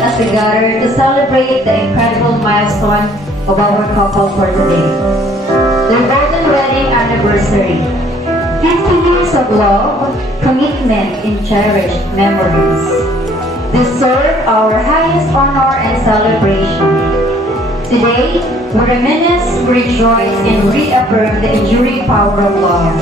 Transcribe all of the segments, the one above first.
as we gather to celebrate the incredible milestone of our couple for today, their golden wedding anniversary. 50 years of love, commitment, and cherished memories deserve our highest honor and celebration. Today, we reminisce, rejoice, and reaffirm the enduring power of love.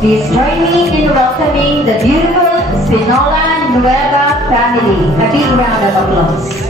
Please join me in welcoming the beautiful Spinola Nueva family. A big round of applause.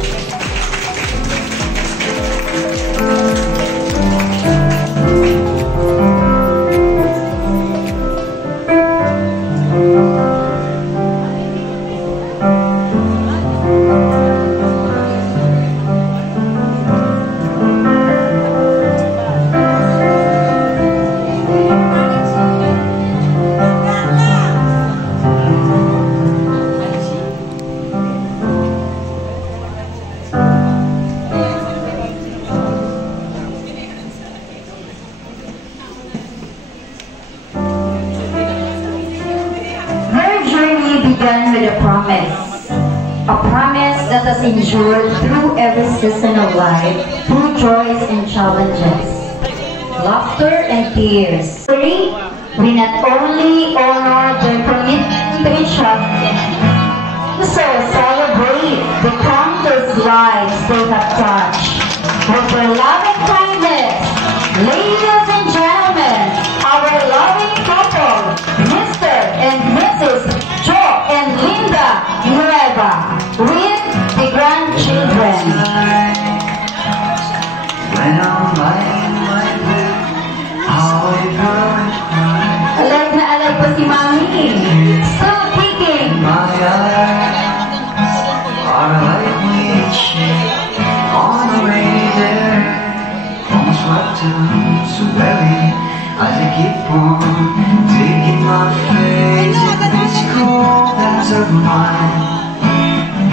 Began with a promise that has endured through every season of life, through joys and challenges, laughter and tears. We not only honor their commitment to each other, so celebrate the countless lives they have touched. With their loving kindness, ladies and gentlemen, our loving couple, Mr. and Mrs. and Linda Nueva, with the grandchildren. When I'm lying in my bed, how I cry. Alag na alag po si Mami. Still kicking. My eyes are like bleaching on a rainy day. Almost swept to belly as I keep on digging my face in this cold of mine.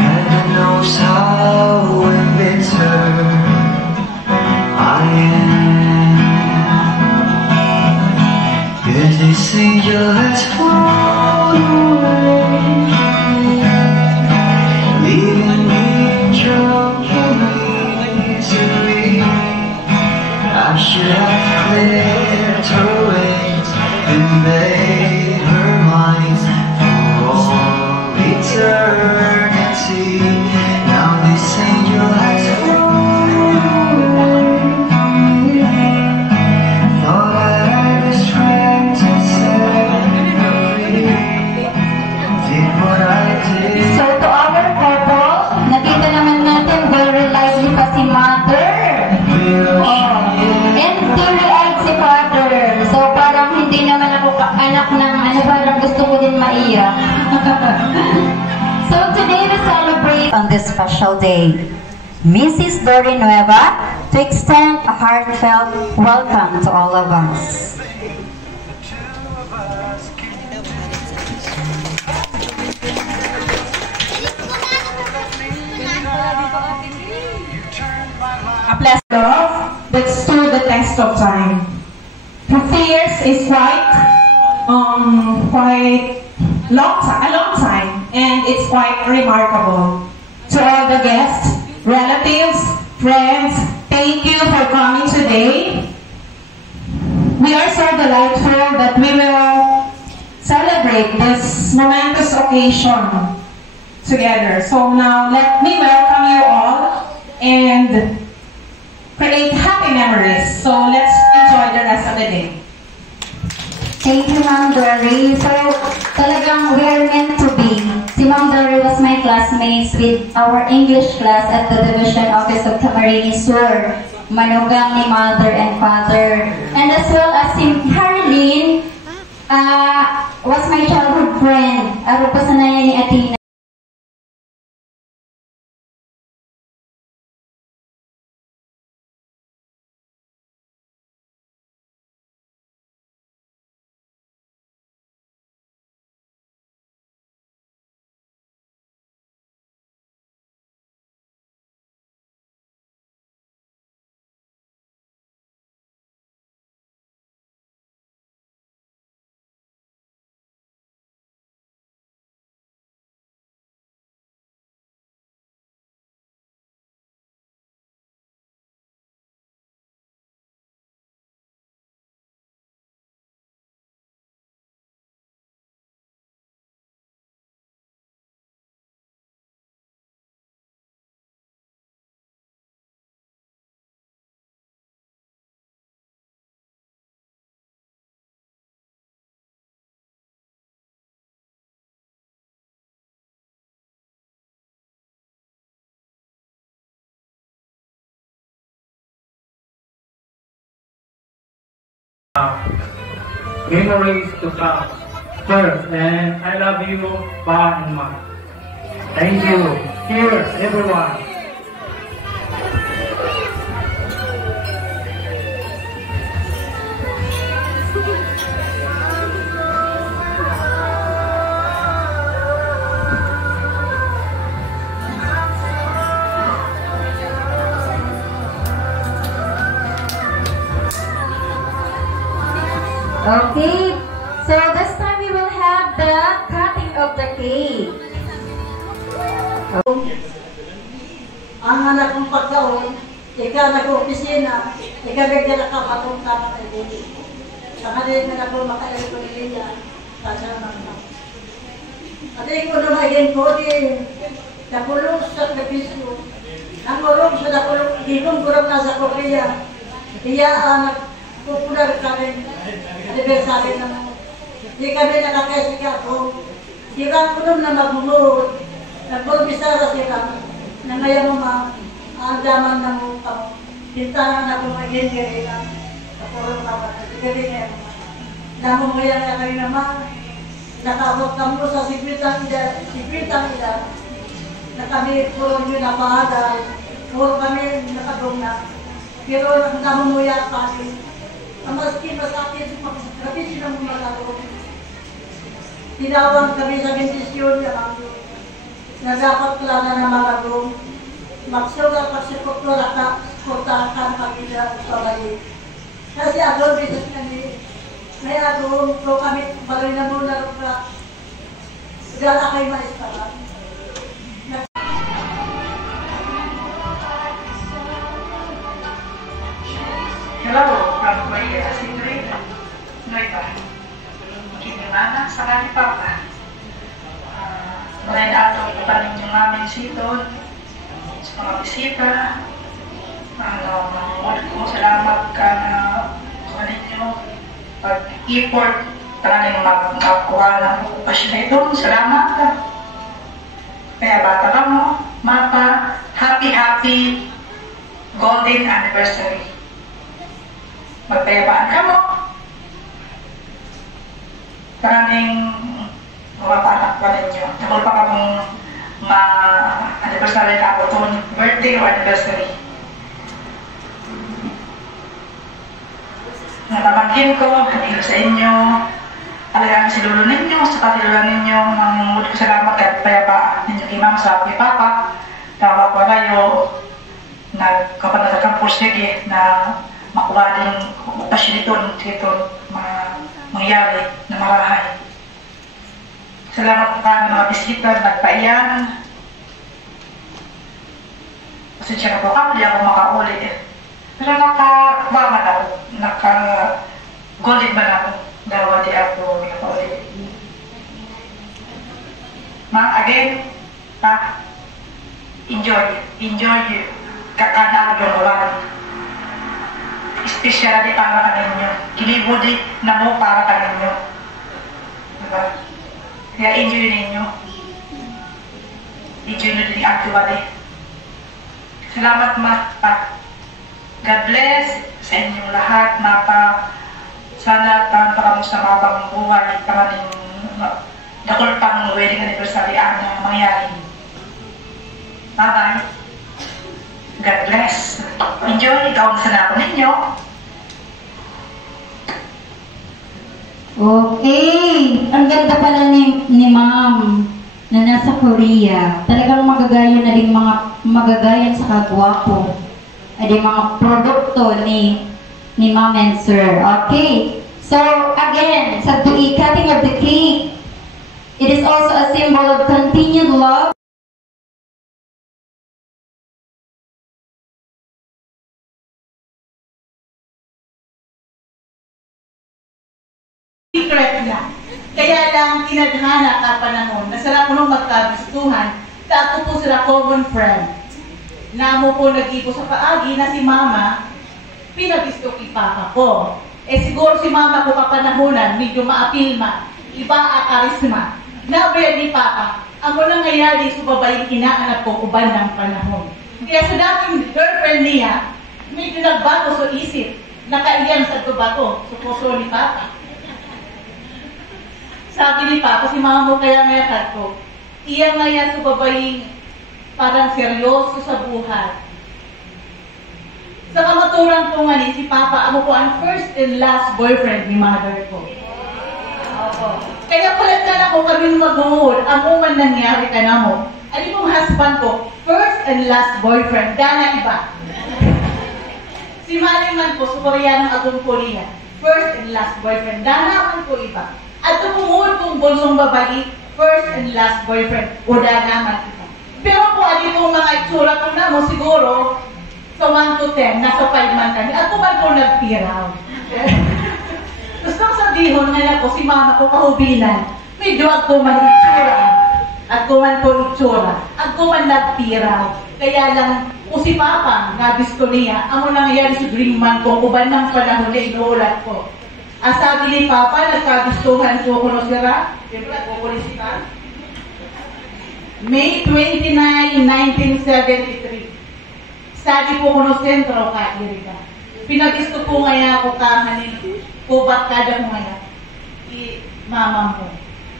Heaven knows how bitter I am. Is this angel that's flown away, leaving me drunk in misery? I should have cleared her ways and made her mine eternity. Now this angel has flown away. Thought I was trying to set her free. Did what I did. So to our couple, nakita naman natin very lively pa si Mother. And teary-eyed si Father. So parang hindi naman ako anak ng parang gusto ko din maiyak. So today we celebrate on this special day, Mrs. Dory Nueva, to extend a heartfelt welcome to all of us. A blessed love that stood the test of time. 50 years is quite a long time, and it's quite remarkable. To all the guests, relatives, friends, thank you for coming today. We are so delightful that we will celebrate this momentous occasion together. So now let me welcome you all and create happy memories. So let's enjoy the rest of the day. Thank you, Ma'am Dory. So, talagang we are meant to be. Si Ma'am Dory was my classmates with our English class at the Division Office of Camarines Sur, manugang ni Mother and Father. And as well as si Harleen, was my childhood friend. Aro pa sanaya ni Athena. memories to come first. And I love you, Pa and Ma. Thank you. Cheers, everyone. Okay, so this time we will have the cutting of the cake. Ang anak kong pagkaon, ikaw nag-opisina, ikaw nagdala ka patong tama kay Dili. Saka din na ako makain ko nila, kasama naman. At ko lumagin ko din, nakulong sa kapiso. Ang kulong sa nakulong, gigong kurang nasa Korea. Kaya nagpupular kami, anibersary naman. Di kami nakakasika ako. Di ka kulong na magbumuod, nagbulbisara sila. Na ngayon mo ang daman ng mukha mo. Pintahan na kung mag-hindi lang. Kapuro na ba? Sigari ngayon mo. Namang ngayon na kayo naman. Nakaabot ka mo sa sigwitang ila. Na kami puro nyo na pahagal. Puro kami nakadong na. Pero namumuya kami. Ang maski masakit, kapit silang magagawa. Tinawang kami sa bendisyon na na dapat lang na malagong magsugal pagsipuktura ka putakan pag-ila sa bayi. Kasi agong bitas kami, may agong pro kami baloy na muna ka gala kay maestara. Hello, from Korea, si Rita. Noiba. Kinimana sa kani Papa. Ngayon ato pa ninyo namin sito sa mga bisita. Manood ko, salamat ka na ninyo pag-import talagang magkuha ng okupasyon na ito. Salamat ka. Kaya bata ka mo, Mapa, happy golden anniversary. Magpayabaan ka mo. Maraming mga panak pa ninyo. Nakul pa ka mong ma-anniversary ka ako itong birthday or anniversary. Natamagin ko, hindi ko sa inyo. Alagaan si lolo ninyo, sa patilulan ninyo. Nangungod ko salamat kahit payabaan ninyo kay Mama sa kay Papa. Tawa ko kayo, nagkapanatag ang porsige na makuha din okupasyon dito mangyari na marahay. Salamat ka ng mga bisita, nagpaiyan. Pasensya na po ako, hindi ako makauli. Pero nakabaman ako, naka-golden man ako. Dalawa di ako makauli. Again, enjoy kakana yung ulan. Espesyally para kaninyo. Kinibudi na mo para kaninyo. Diba? Kaya enjoy ninyo. Enjoy nyo din ang tuwali. Salamat, Pa. God bless sa inyong lahat, Mapa. Sana para mo sa mabang buhay para rin dakol pang wedding anniversary ang mangyari. Bye-bye. God bless. Enjoy. Ikaw ang sanako ninyo. Okay. Ang ganda pala ni Ma'am na nasa Korea. Talagang magagaya na din magagayan sa kagwapo. Ay di mga produkto ni Ma'am and Sir. Okay. So again, sa cutting of the cake, it is also a symbol of continued love. Secret lang. Kaya lang kinadhana ka panahon na sila po nung magkagustuhan sa ako po sila common friend. Namo po nag-ipo sa paagi na si Mama pinagisto kay Papa ko. Siguro si Mama ko kapanahonan medyo maapilma, iba ang karisma. Nabayan ni Papa, ang nangyayari sa babaeng inaanak ko uban ng panahon. Kaya sa dating girlfriend niya, medyo nagbago sa isip, nakaiyan sa tubato sa puso ni Papa. Sabi ni Papa, si mama mo kaya ngayon ko, iya nga yan sa babaeng parang seryoso sa buhay. Sa kamaturan ko nga ni, si Papa, ako po ang first and last boyfriend ni mother ko. Kaya palat na ako kami mag-uod, ang uman nangyari ka na mo. Ano pong husband ko, first and last boyfriend, dana iba. Si Maliman po, sa Koreanong agong Korea, first and last boyfriend, dana man po iba. At tumuhod kong bulsong babae, first and last boyfriend, o dana man iba. Pero po, ano itong mga itsura ko na mo, siguro, sa 1 to 10, nasa 5 man kami, at kuman po nagpiraw. Gusto kong sabihin nga po, si mama ko kahubilan, medyo ako man itsura, at kuman po itsura, at kuman nagpiraw. Kaya lang, kung si Papa, nga gusto niya, amo nangyayari sa dream man ko, uban ng panahon na inuulat ko. Sabi ni Papa, nagkagustuhan ko ko no sira, siyempre ako ko lisita. May 29, 1973. Study po ko no sentro ka, Erika. Pinagisto po ngaya ako kahanin, kubat kada ko ngaya. Mama mo.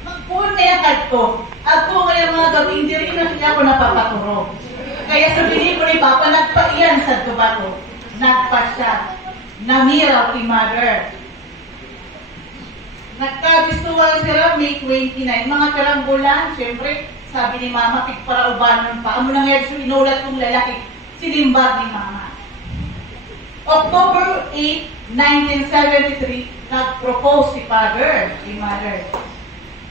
Magpuon kaya kadto. At kung ngaya mga gabi, hindi rin na siya ako napapaturo. Kaya sabihin ko ni Papa, nagpaiyan sa tubato. Nagpa siya. Namiraw kay mother. Nagkagustuhan sila May 29. Mga karambulan, siyempre, sabi ni Mama, tigparaubanan pa. Amo nangyari sa inulat kong lalaki, silimbag ni Mama. October 8, 1973, nag-propose si Father, si Mother.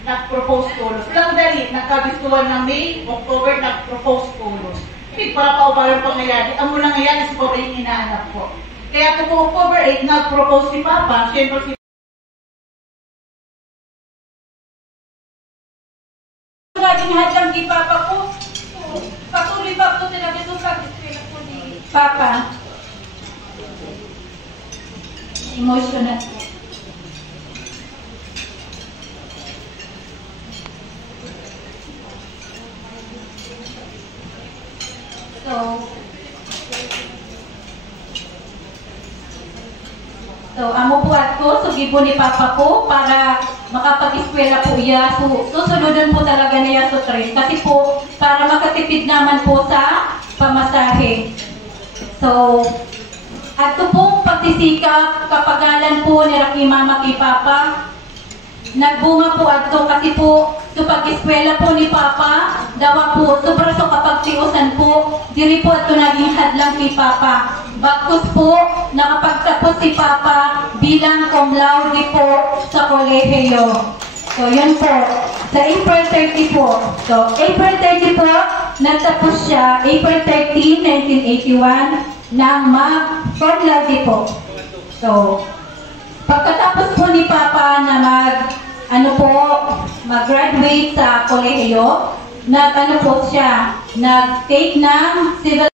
Nag-propose tulos. Lang dali, nagkagustuhan ng May, October, nag-propose tulos. Para paubalan pangyayari, amo nangyayari sa babaeng inaanak ko. Kaya kung October 8, nag-propose si Papa, siyempre si laging hadlang di Papa ko. Patuloy pa po talaga ito sa eskwela ko ni Papa. Emotional po. So, amo po ako, sugi po ni Papa ko para makapag-eskwela po iya. Susunodin po talaga niya sa train. Kasi po, para makatipid naman po sa pamasahe. So, ato pong pagsisikap, kapagalan po ni Raki Mama kay Papa, nagbunga po ato kasi po, sa pag-eskwela po ni Papa, dawa po, sobra so kapag tiusan po, diri po ato naging hadlang kay Papa. Bagkus po, nakapagtapos si Papa bilang cum laude po sa kolehiyo. So, yun po. Sa April 30 po. So, April 30 po, nagtapos siya, April 13, 1981, ng cum laude po. So, pagkatapos po ni Papa na mag-graduate sa kolehiyo, po siya, nag-take ng civil.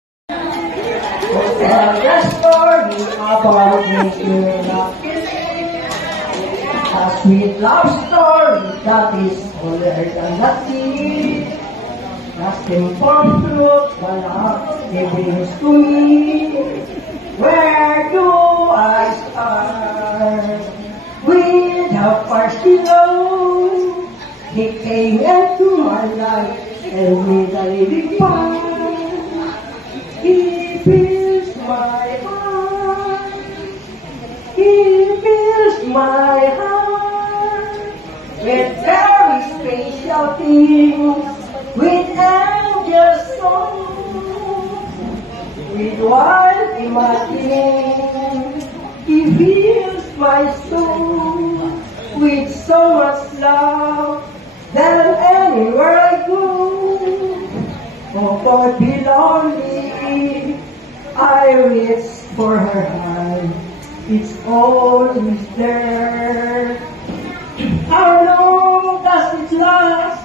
Tell the story about making love. A sweet love story that is older than the sea. Asking for fruit, the love it brings to me. Where do I start? With the first love, he came into my life and with a living fire. He fills my heart. He fills my heart with very special things, with angel songs, with wild imagining. He fills my soul with so much love that anywhere I go. Oh, God be lonely, I reach for her hand, it's always there. How long does it last?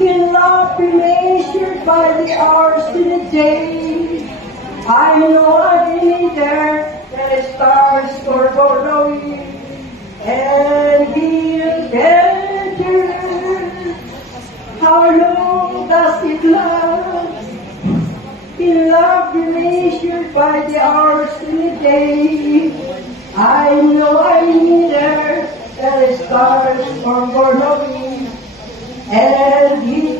Can love be measured by the hours in a day? I know I've been there, and the stars are glowing, and he'll get there. How long does it last? In love be measured by the hours in a day. I know I need her, and the stars are glowing. and